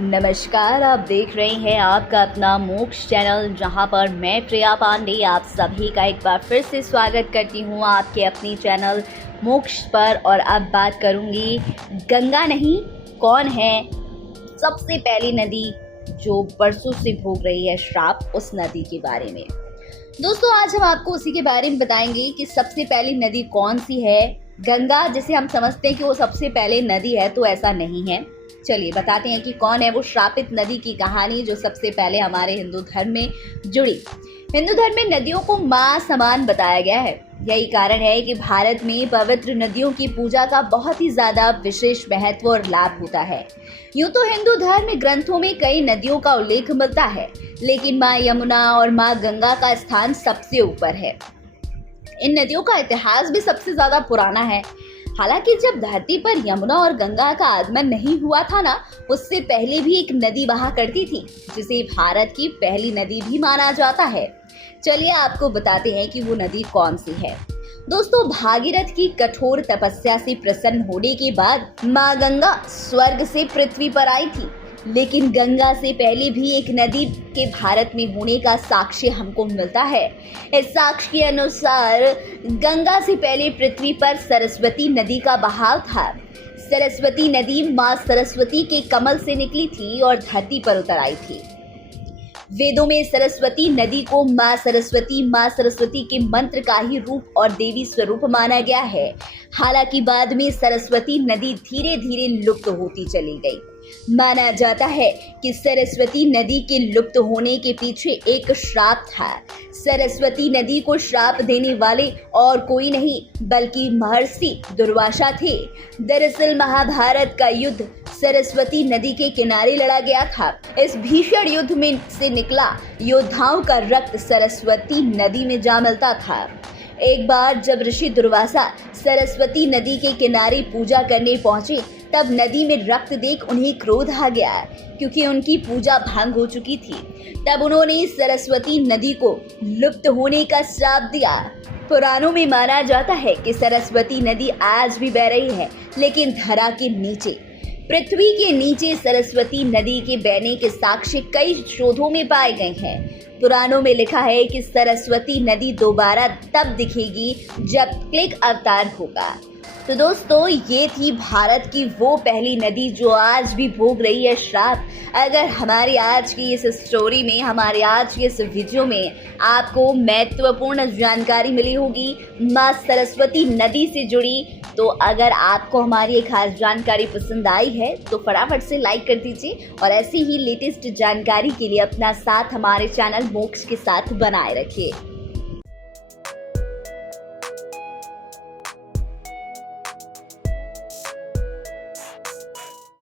नमस्कार, आप देख रहे हैं आपका अपना मोक्ष चैनल, जहां पर मैं प्रिया पांडे आप सभी का एक बार फिर से स्वागत करती हूं आपके अपनी चैनल मोक्ष पर। और अब बात करूंगी गंगा नहीं कौन है सबसे पहली नदी जो बरसों से भोग रही है श्राप, उस नदी के बारे में। दोस्तों, आज हम आपको उसी के बारे में बताएंगे कि सबसे पहली नदी कौन सी है। गंगा जिसे हम समझते हैं कि वो सबसे पहले नदी है, तो ऐसा नहीं है। चलिए बताते हैं कि कौन है वो श्रापित नदी की कहानी जो सबसे पहले हमारे हिंदू धर्म में जुड़ी। हिंदू धर्म में नदियों को मां समान बताया गया है। यही कारण है कि भारत में पवित्र नदियों की पूजा का बहुत ही ज्यादा विशेष महत्व और लाभ होता है। यूं तो हिंदू धर्म ग्रंथों में कई नदियों का उल्लेख मिलता है, लेकिन मां यमुना और मां गंगा का स्थान सबसे ऊपर है। इन नदियों का इतिहास भी सबसे ज्यादा पुराना है। हालांकि जब धरती पर यमुना और गंगा का आगमन नहीं हुआ था ना, उससे पहले भी एक नदी बहा करती थी, जिसे भारत की पहली नदी भी माना जाता है। चलिए आपको बताते हैं कि वो नदी कौन सी है। दोस्तों, भागीरथ की कठोर तपस्या से प्रसन्न होने के बाद माँ गंगा स्वर्ग से पृथ्वी पर आई थी। लेकिन गंगा से पहले भी एक नदी के भारत में होने का साक्ष्य हमको मिलता है। इस साक्ष्य के अनुसार गंगा से पहले पृथ्वी पर सरस्वती नदी का बहाव था। सरस्वती नदी माँ सरस्वती के कमल से निकली थी और धरती पर उतर आई थी। वेदों में सरस्वती नदी को माँ सरस्वती के मंत्र का ही रूप और देवी स्वरूप माना गया है। हालांकि बाद में सरस्वती नदी धीरे धीरे लुप्त होती चली गई। माना जाता है कि सरस्वती नदी के लुप्त होने के पीछे एक श्राप था। सरस्वती नदी को श्राप देने वाले और कोई नहीं बल्कि महर्षि दुर्वासा थे। दरअसल महाभारत का युद्ध सरस्वती नदी के किनारे लड़ा गया था। इस भीषण युद्ध में से निकला योद्धाओं का रक्त सरस्वती नदी में जा मिलता था। एक बार जब ऋषि दुर्वासा सरस्वती नदी के किनारे पूजा करने पहुंचे, तब नदी में रक्त देख उन्हें क्रोध आ गया, क्योंकि उनकी पूजा भंग हो चुकी थी। तब उन्होंने सरस्वती नदी को लुप्त होने का श्राप दिया। पुराणों में माना जाता है कि सरस्वती नदी आज भी बह रही है, लेकिन धरा के नीचे, पृथ्वी के नीचे सरस्वती नदी के बहने के साक्ष्य कई शोधों में पाए गए हैं। पुराणों में लिखा है कि सरस्वती नदी दोबारा तब दिखेगी जब क्लिक अवतार होगा। तो दोस्तों, ये थी भारत की वो पहली नदी जो आज भी भोग रही है श्राप। अगर हमारी आज की इस स्टोरी में, हमारे आज की इस वीडियो में आपको महत्वपूर्ण जानकारी मिली होगी माँ सरस्वती नदी से जुड़ी, तो अगर आपको हमारी एक खास जानकारी पसंद आई है तो फटाफट से लाइक कर दीजिए और ऐसी ही लेटेस्ट जानकारी के लिए अपना साथ हमारे चैनल मोक्ष के साथ बनाए रखिए।